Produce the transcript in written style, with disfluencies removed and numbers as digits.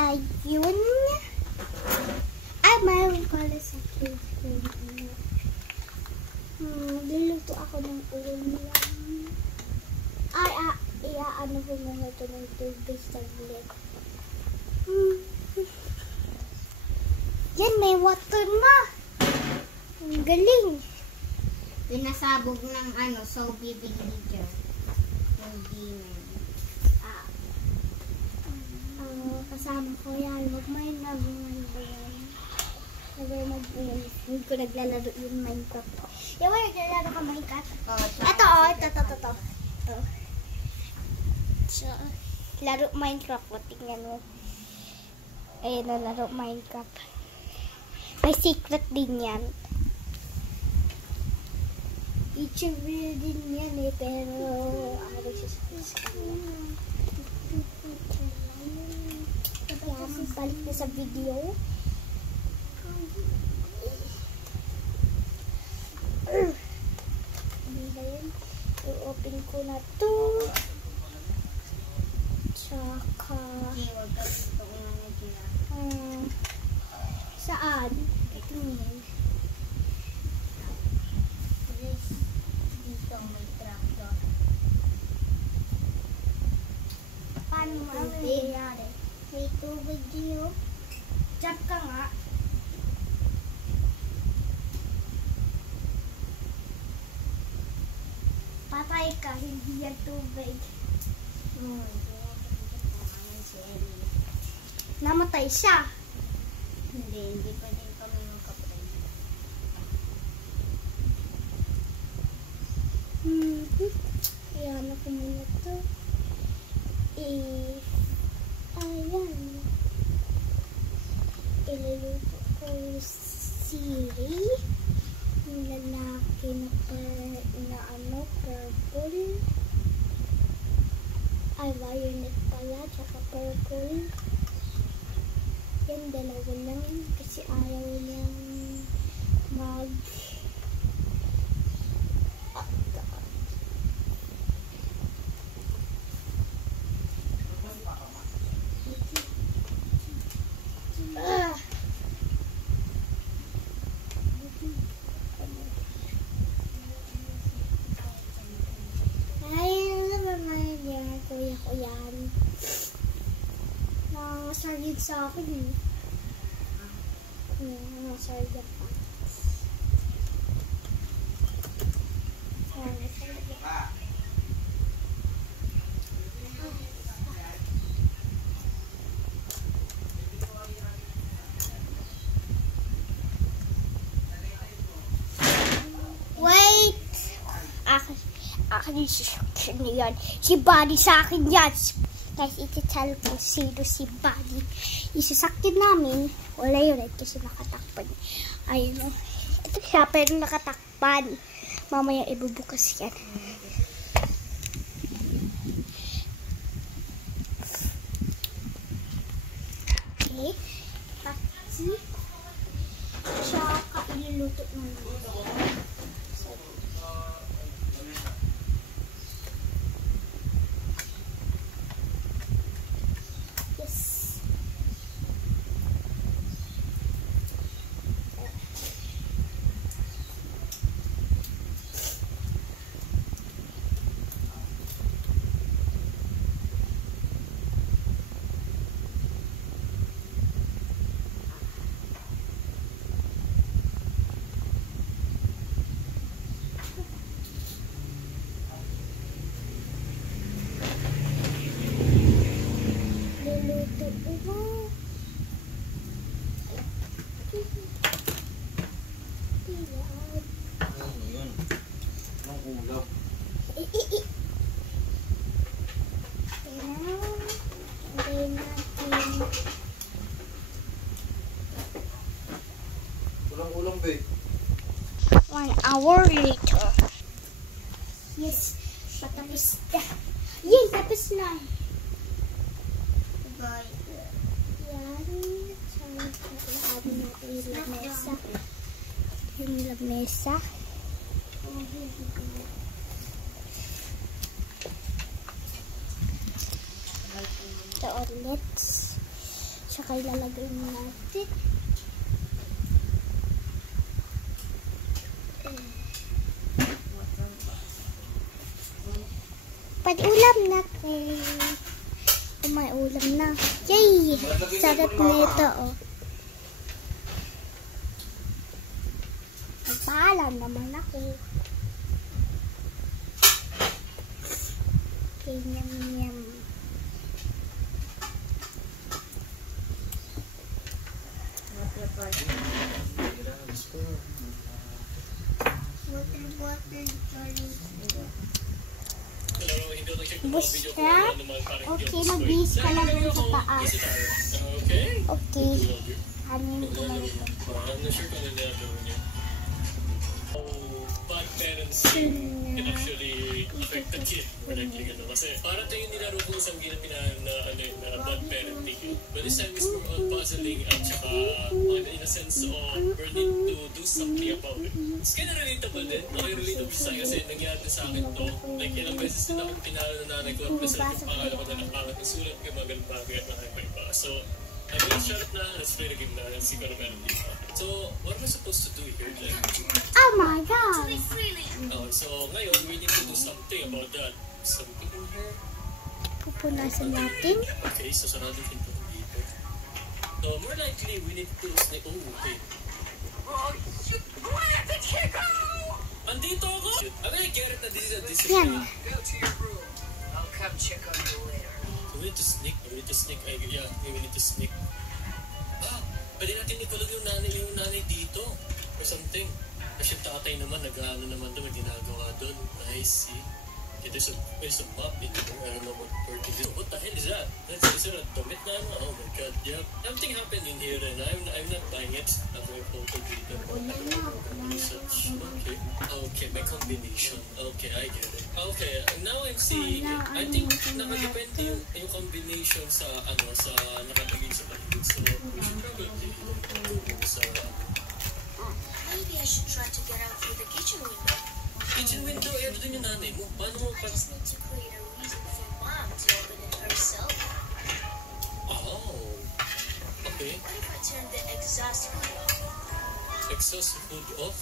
Ayun. Ay, mayroon pala sa cake. Luluto ako ng ulam. Ay, iaano ko muna ito ng tubig saglit. Yan, may water na. Ang galing. Pinasabog ng so bibigyan dyan. Hindi na. Kasama ko yan. Huwag may nabungan ba yan. Hindi ko naglalaro yung Minecraft ko. Yung naglalaro ka Minecraft? Ito. So, laro Minecraft ko. Tingnan mo. Ayun na, laro Minecraft. May secret din yan. YouTube din yan pero ako nagsasabi sa kanya. Balik na sa video. I-open ko na to. Tsaka saan? Ito yan. Dito may trapdoor. Paano mangyayari? May tubig dito. Jump ka nga. Patay ka, hindi yan tubig. Namatay siya. Hindi pa din kami magkapatay. Ayan ako muna to. Ayan. Iluluto ko siri. Yung lalaki na purple. Ay, violet pala, tsaka purple. Yan, dalawa lang yun. Kasi ayaw niyang mag... Nasargid sa akin eh. Nasargid pa. Wait! Akin yung sasakyan niyan. Si Buddy sa akin yan. Guys, iti-tell ko sino si Buddy. Isasakyan namin. Wala yun kasi nakatakpan. Ayun o. Ito siya pero nakatakpan. Mamaya ibubukas yan. Okay. Pati. Tsaka iluluto namin. Ulang-ulang, babe. 1 hour later. Yes, patapos na. Yay, tapos na. Bye. Yan. Sabi natin yung lamesa. Yung lamesa. Ito ulit. So, Tsaka ilalagay mo natin. Pwede ulam na. May ulam na. Yay! Sarap na ito, oh. Nagpaalam naman ako. Okay, yum. Bus ka? Okay, mag-bis ka na dun sa taas. Okay. Hanin ko na ito. Bad parents can actually affect the kid more likely kasi para tayo nilaro ko sa na bad parenting, but this time is more on puzzling at saka in a sense of we need to do something about it. It's kind of relatable din. Relatable sa akin kasi nangyari sa akin to, like ilang beses din akong pinalo na nanay ko at masarap yung pangalan ko na napangat ng sulat ko mga ganun bagay at nakakaiba. So I'm gonna shut up now. Let's play the game now. Let's see what I'm gonna do. So, what am I supposed to do here? Like, oh my god! So ngayon, we need to do something about that. Something in here? Pupunasan natin. Okay, so sarado din po dito. So, more likely, we need to... Oh, okay. Andito ako! I'm gonna get it na this is a discipline. Yan. Go to your room. I'll come check on you later. We need to sneak. We need to sneak. Yeah, we need to sneak. Pwede natin ikulog yung nanay dito. Or something. Kasi yung tatay naman, nag-ano naman doon, may ginagawa doon. Nice, see? Okay, there's a map in there. I don't know what part it is. What the hell is that? Is it a damit na ano? Oh my god, yeah. Something happened in here and I'm not buying it. I'm going to photo dito. Research. Okay. Okay, my combination. Okay, I get it. Okay, now I'm seeing it. I think nakadepende yung combination sa nakalagay sa paligid. So, we should probably go sa Maybe I should try to get out through the kitchen window. kitchen window. Eh, doon yung nanay mo. Paano mo I just need to create a reason for Mom to open it herself. Oh. Okay. What if I turn the exhaust hood off? Exhaust hood off?